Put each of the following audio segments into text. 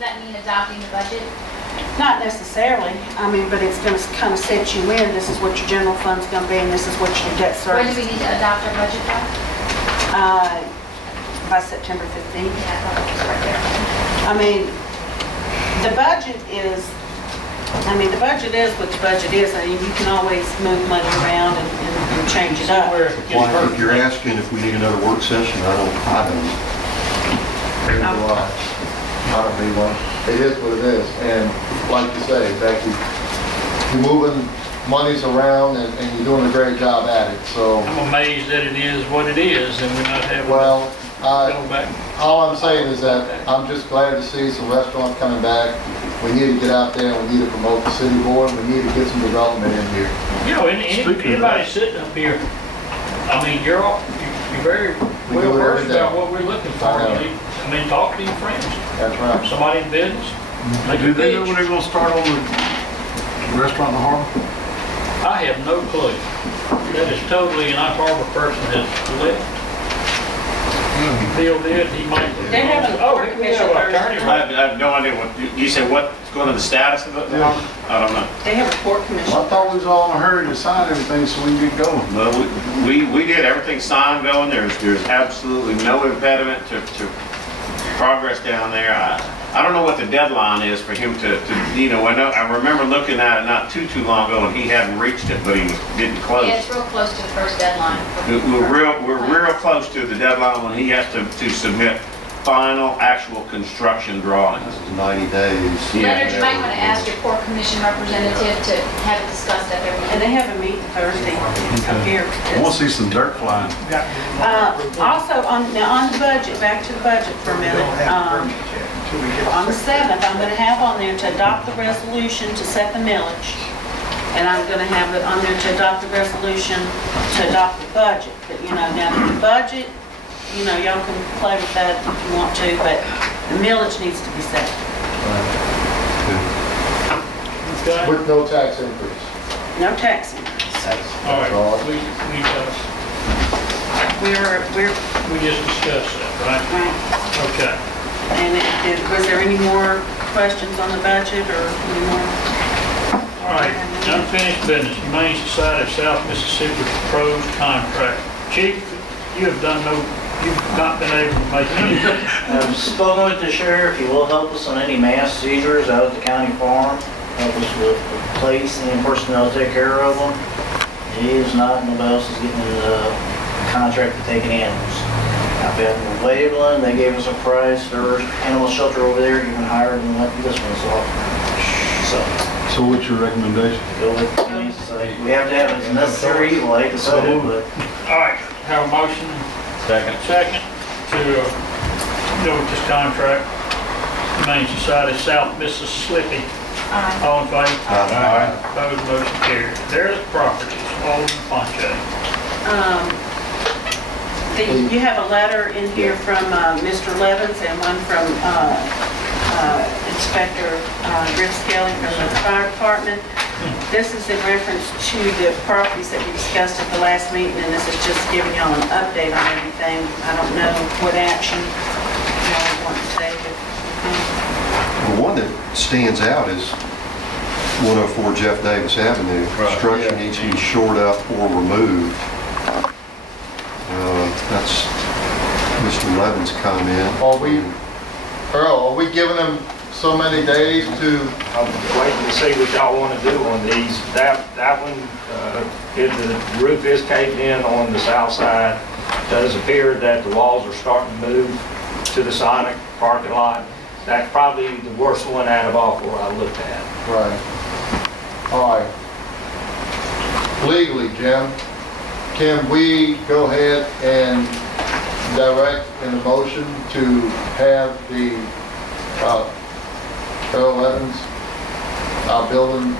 Does that mean adopting the budget? Not necessarily. I mean, but it's going to kind of set you in. This is what your general fund's going to be, and this is what your debt When service. do we need to adopt our budget by? By September 15th. Yeah, I thought it was right there. I mean, the budget is what the budget is. I mean, you can always move money around and change it up. If you're asking if we need another work session, I don't. Neither do I. I don't need one. It is what it is. And like you say, Becky, you're moving monies around and you're doing a great job at it. So I'm amazed that it is what it is and we're not having well, go back. all I'm saying is that I'm just glad to see some restaurants coming back. We need to get out there and we need to promote the city board. We need to get some development in here. You know, anybody sitting up here, I mean, you're very well versed about what we're looking for. I mean, talk to your friends. That's right. Somebody in business. Do they know when they're going to start on the restaurant in the harbor? I have no clue. That is totally an harbor person has left. Bill did, he might. They have a court commission Thursday. I have no idea what, you said what's going to the status of it? Yeah. I don't know. They have a court commission. Well, I thought we was all in a hurry to sign everything so we can get going. Well, we did everything signed going. There's absolutely no impediment to progress down there. I don't know what the deadline is for him to you know, I remember looking at it not too long ago and he hadn't reached it, but he didn't close. Yeah, it's real close to the first deadline. We're real close to the deadline when he has to submit final actual construction drawings. This is 90 days. Leonard, you might want to ask your port commission representative to have it discussed at their And meeting. they have a meeting Thursday up here. I want to see some dirt flying. Also, on the budget, back to the budget for a minute. On the 7th, I'm going to have on there to adopt the resolution to set the millage. And I'm going to have it on there to adopt the resolution to adopt the budget. But, you know, now the budget, you know, y'all can play with that if you want to, but the millage needs to be set. Okay. With no tax increase. No tax increase. All right, we just discussed that, right? Right. Okay. And was there any more questions on the budget or any more? All right, unfinished business, Humane Society of South Mississippi proposed contract. Chief, you've not been able to make any. I've spoken with the sheriff. He will help us on any mass seizures out at the county farm. Help us with police and personnel to take care of them. He is not, nobody else is getting a contract to take animals. I've been with Waveland, they gave us a price. Their animal shelter over there even higher than what this one's off. So what's your recommendation? Go with the Humane Society. We have to have it as necessary evil, I hate to say it, but. All right, have a motion. Second to go with this contract. Humane Society of South Mississippi. All in favor? Aye. Opposed, motion carried. There's properties, Alderman Ponche. You have a letter in here from Mr. Levins and one from Inspector Griff Skelly from the fire department. This is in reference to the properties that we discussed at the last meeting, and this is just giving y'all an update on everything. I don't know what action y'all want to take. The one that stands out is 104 Jeff Davis Avenue. Construction needs to be shored up or removed. That's Mr. Levin's comment. Earl, are we giving them so many days to? I'm waiting to see what y'all want to do on these. That one, the roof is caved in on the south side. It does appear that the walls are starting to move to the Sonic parking lot. That's probably the worst one out of all four I looked at. Right. All right. Legally, Jim, can we go ahead and direct in a motion to have the Earl Evans, our building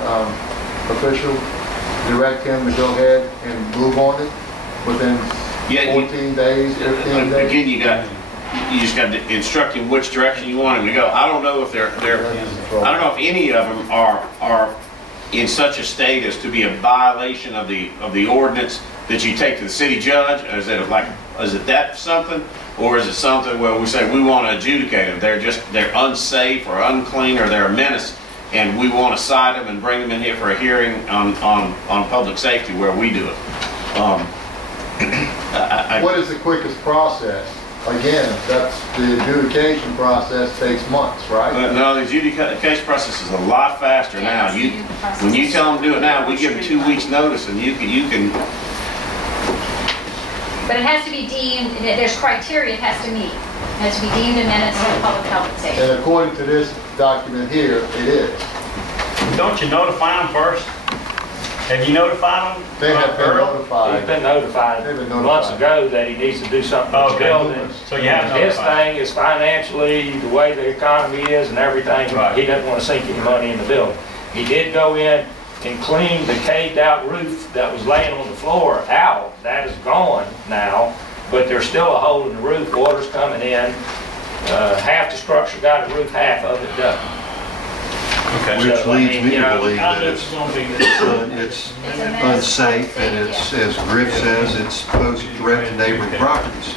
official, direct him to go ahead and move on it within 14 days, 15 days? Again, you just got to instruct him which direction you want him to go. I don't know if I don't know if any of them are in such a state as to be a violation of the ordinance that you take to the city judge. Is it that something, Or is it something where we say we want to adjudicate them? They're unsafe or unclean or they're a menace, and we want to cite them and bring them in here for a hearing on public safety where we do it. What is the quickest process? Again, that's the adjudication process takes months, right? No, the adjudication process is a lot faster now. When you tell them to do it now, we give them 2 weeks notice, and you can. But it has to be deemed, there's criteria it has to meet. It has to be deemed a menace to public health and safety. And according to this document here, it is. Don't you notify them first? Have you notified them? They have been Earl? notified. He's been notified They've been notified. months ago that he needs to do something with the Okay. building. So you have His notified. thing is financially, the way the economy is and everything, Right. he doesn't want to sink any money in the building. He did go in and clean the caved out roof that was laying on the floor out. That is gone now, but there's still a hole in the roof, water's coming in. Half the structure got a roof, half of it doesn't. Okay. Which leads me you to know, believe I that knew it it's was gonna be this. it's unsafe, and it's, as Griff says, it's posed a threat to neighboring properties.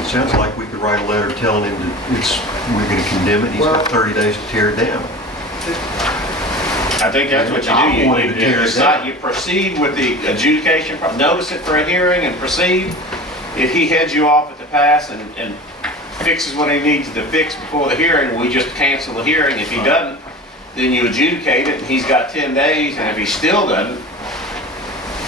It sounds like we could write a letter telling him that we're going to condemn it, he's got 30 days to tear it down. I think that's what you I do. wanted to tear it down. You proceed with the adjudication, notice it for a hearing and proceed. If he heads you off at the pass and fixes what he needs to fix before the hearing, we just cancel the hearing. If he doesn't, then you adjudicate it, and he's got 10 days, and if he still doesn't,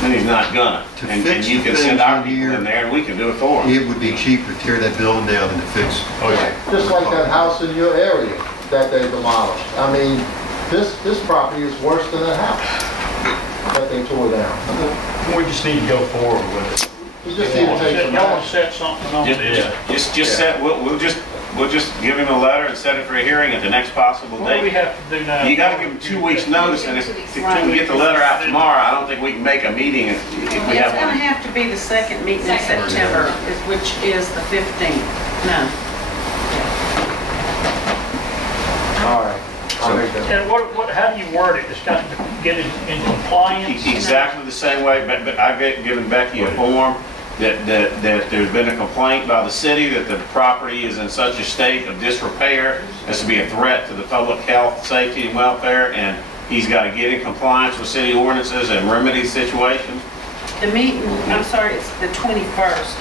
then he's not gonna. To And fix you the can things send our in people here- in there, and we can do it for him. It would be cheaper to tear that building down than to fix it. Oh, yeah. Just like that house in your area that they demolished. I mean, this property is worse than a house that they tore down. We just need to go forward with it. You just need to take some Y'all want to action. set something on this? Just set, we'll just give him a letter and set it for a hearing at the next possible What do we date. have to do now? You gotta give him 2 weeks notice, and if we get the letter out tomorrow, I don't think we can make a meeting if we It's have gonna one. have to be the second meeting in Second. September, which is the 15th. No. All right. I'll make that. And how do you word it? It's got to get it in compliance? Exactly the same way, but I've given Becky a form that there's been a complaint by the city that the property is in such a state of disrepair as to be a threat to the public health, safety, and welfare, and he's got to get in compliance with city ordinances and remedy situations. The meeting, I'm sorry, it's the 21st,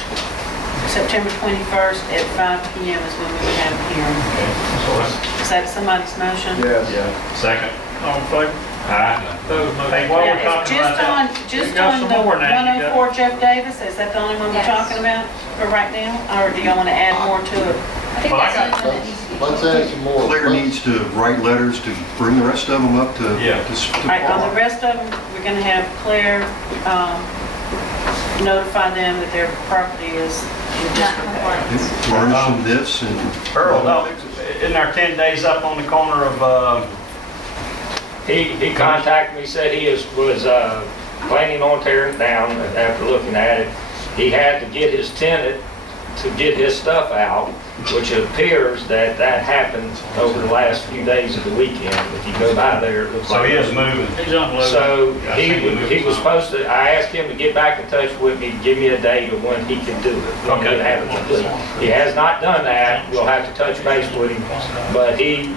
September 21st at 5 PM is when we would have a hearing. Is that somebody's motion? Yes. Second. All in favor? Aye. Hey, while we're Yeah, talking it's about that, just we on got some the more now. You got- 104 Jeff Davis, is that the only one we're Yes. talking about for right now? Or do y'all want to add more to it? I think Well, I that's got- the one that needs to be. Let's add some more. Claire needs to write letters to bring the rest of them up to Yeah. All right, on the par. rest of them, we're going to have Claire notify them that their property is in Not disrepair. compliance. Furnish them this and. Earl, no, isn't our 10 days up on the corner of, He contacted me, said he was planning on tearing it down after looking at it. He had to get his tenant to get his stuff out, which it appears that happened over the last few days of the weekend. If you go by there, it looks so like. he is moving? He's unloading. So I think he moving was some. supposed to, I asked him to get back in touch with me, give me a date of when he can do it. when Okay. he'll have it complete. He has not done that, we'll have to touch base with him, but he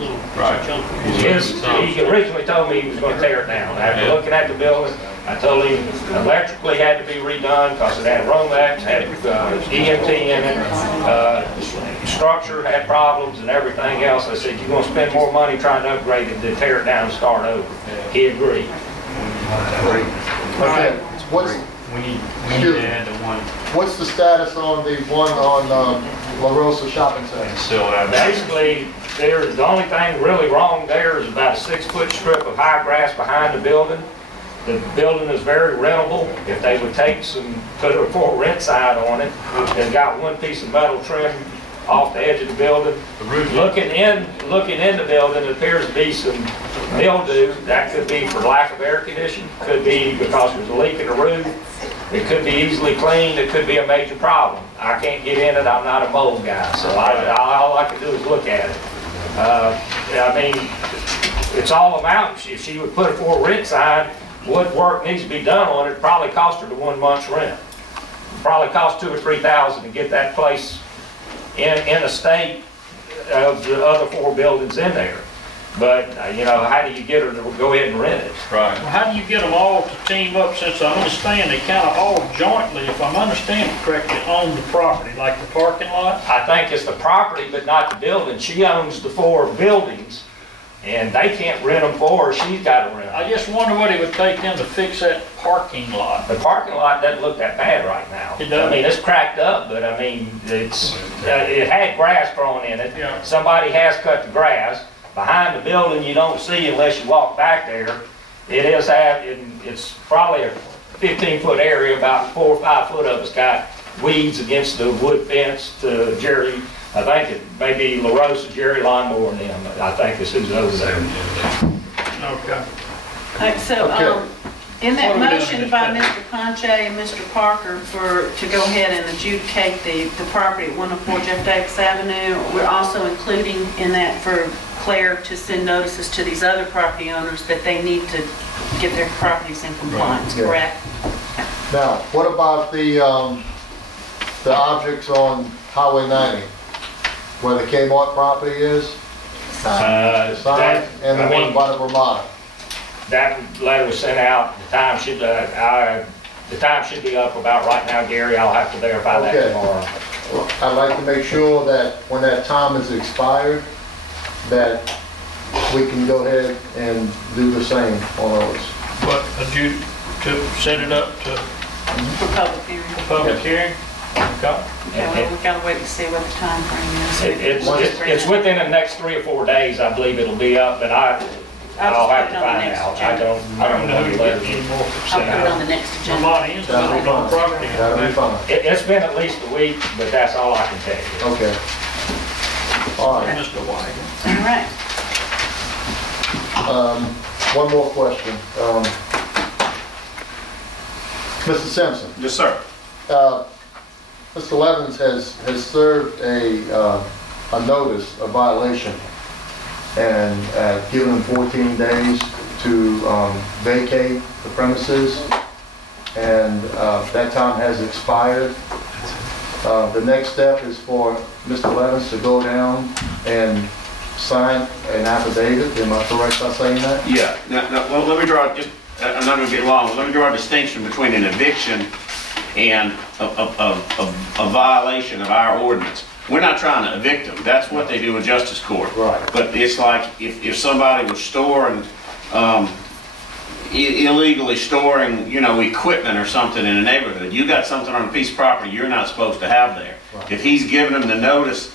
originally told me he was gonna tear it down. After looking at the building, I told him electrically had to be redone because it had Romex, had EMT in it, structure had problems and everything else. I said, you're gonna spend more money trying to upgrade it than tear it down and start over. He agreed. Great. Okay, what's, We need Excuse to me. add the one what's the status on the one on La Rosa Shopping Center? still out. Basically, the only thing really wrong there is about a 6-foot strip of high grass behind the building. The building is very rentable. If they would put a for rent sign on it, it's got one piece of metal trim off the edge of the building. Looking in the building, it appears to be some mildew. That could be for lack of air conditioning, could be because there's a leak in the roof. It could be easily cleaned, it could be a major problem. I can't get in it, I'm not a mold guy, so all I can do is look at it. I mean, it's all amounts. If she would put a for rent sign, what work needs to be done on it probably cost her the 1 month's rent. Probably cost $2,000 or $3,000 to get that place in a state of the other 4 buildings in there. But, you know, how do you get her to go ahead and rent it? Right. Well, how do you get them all to team up, since I understand they kind of all jointly, if I'm understanding correctly, own the property, like the parking lot? I think it's the property, but not the building. She owns the 4 buildings, and they can't rent them for her. She's got to rent them. I just wonder what it would take them to fix that parking lot. The parking lot doesn't look that bad right now. It doesn't. I mean, it's cracked up, but I mean, it had grass growing in it. Yeah. Somebody has cut the grass. Behind the building, you don't see unless you walk back there. It's probably a 15-foot area, about 4 or 5 foot of it's got weeds against the wood fence to Jerry. I think it may be LaRosa, Jerry Lawnmower and them. I think is who's over there. Okay. Right, so, Okay. in that What are we doing motion this by time? Mr. Conche and Mr. Parker to go ahead and adjudicate the property at 104 Jeff Davis Avenue, we're also including in that for Claire to send notices to these other property owners that they need to get their properties in compliance, Right, yeah. correct? Now, what about the objects on Highway 90, where the Kmart property is? The sign and the one by the Ramada. That letter was sent out. The time should be up about right now, Gary. I'll have to verify that Okay. tomorrow. Well, I'd like to make sure that when that time is expired, that we can go ahead and do the same on those. But to set it up to For public hearing. public hearing? Okay. Okay, well, we gotta wait and see what the time frame is. It's within the next 3 or 4 days, I believe it'll be up, but I'll have to find out. I don't know the letter Any more I'll put it on the next A agenda. lot of ends That'll be on the fine. property. That'll be fine. It's been at least a week, but that's all I can tell you. Okay. All right. Mr. White. All right. One more question. Mr. Simpson, Yes, sir. Mr. Levens has served a notice, a violation, and given him 14 days to vacate the premises, and that time has expired. The next step is for Mr. Levens to go down and sign an affidavit. Am I correct by saying that? Yeah, well, let me draw, just, I'm not gonna get long, but let me draw a distinction between an eviction and a violation of our ordinance. We're not trying to evict them, that's what they do in justice court. Right. But it's like, if somebody was storing, illegally storing, you know, equipment or something in a neighborhood, you got something on a piece of property you're not supposed to have there. Right. If he's giving them the notice,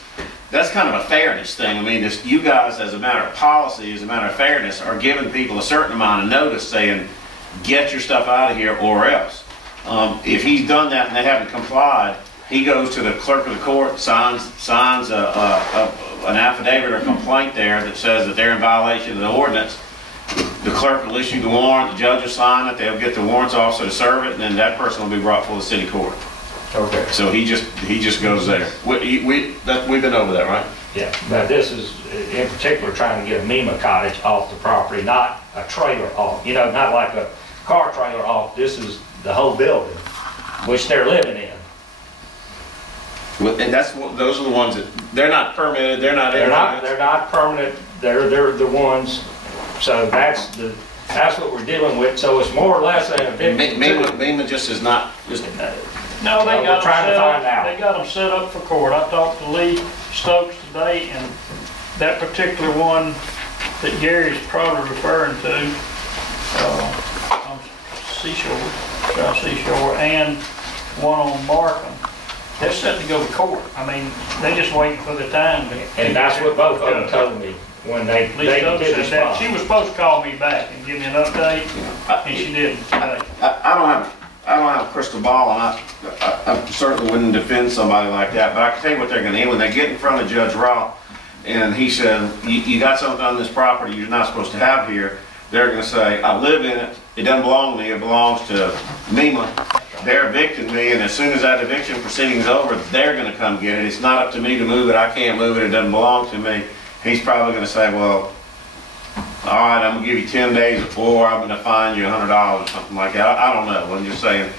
that's kind of a fairness thing. I mean, you guys, as a matter of policy, as a matter of fairness, are giving people a certain amount of notice saying, get your stuff out of here or else. If he's done that and they haven't complied, he goes to the clerk of the court, signs an affidavit or complaint there that says that they're in violation of the ordinance. The clerk will issue the warrant, the judge will sign it, they'll get the warrants officer to serve it, and then that person will be brought before the city court. Okay. So he just goes there. We've been over that, right? Yeah, but this is in particular trying to get a MEMA cottage off the property, not a trailer off. You know, not like a car trailer off. This is the whole building, which they're living in. And those are the ones that, they're not permitted, they're not. They're not permanent. They're the ones. So that's what we're dealing with. So it's more or less an eviction. MEMA just is not, just, No, they We're got them trying to set find up, out. they got them set up for court. I talked to Lee Stokes today, and that particular one that Gary's probably referring to, on Seashore, South Seashore, and one on Markham, they're set to go to court. I mean, they just waiting for the time to. And that's what both of them told me when they Lee Stokes did said that. She respond. was supposed to call me back and give me an update, and she didn't today. I don't have a crystal ball, and I certainly wouldn't defend somebody like that, but I can tell you what they're gonna do. When they get in front of Judge Roth, and he said, you got something on this property you're not supposed to have here, they're gonna say, I live in it, it doesn't belong to me, it belongs to MEMA. They're evicting me, and as soon as that eviction proceeding's over, they're gonna come get it. It's not up to me to move it, I can't move it, it doesn't belong to me. He's probably gonna say, well, all right, I'm gonna give you 10 days, or I'm gonna fine you $100 or something like that. I don't know, I'm just saying,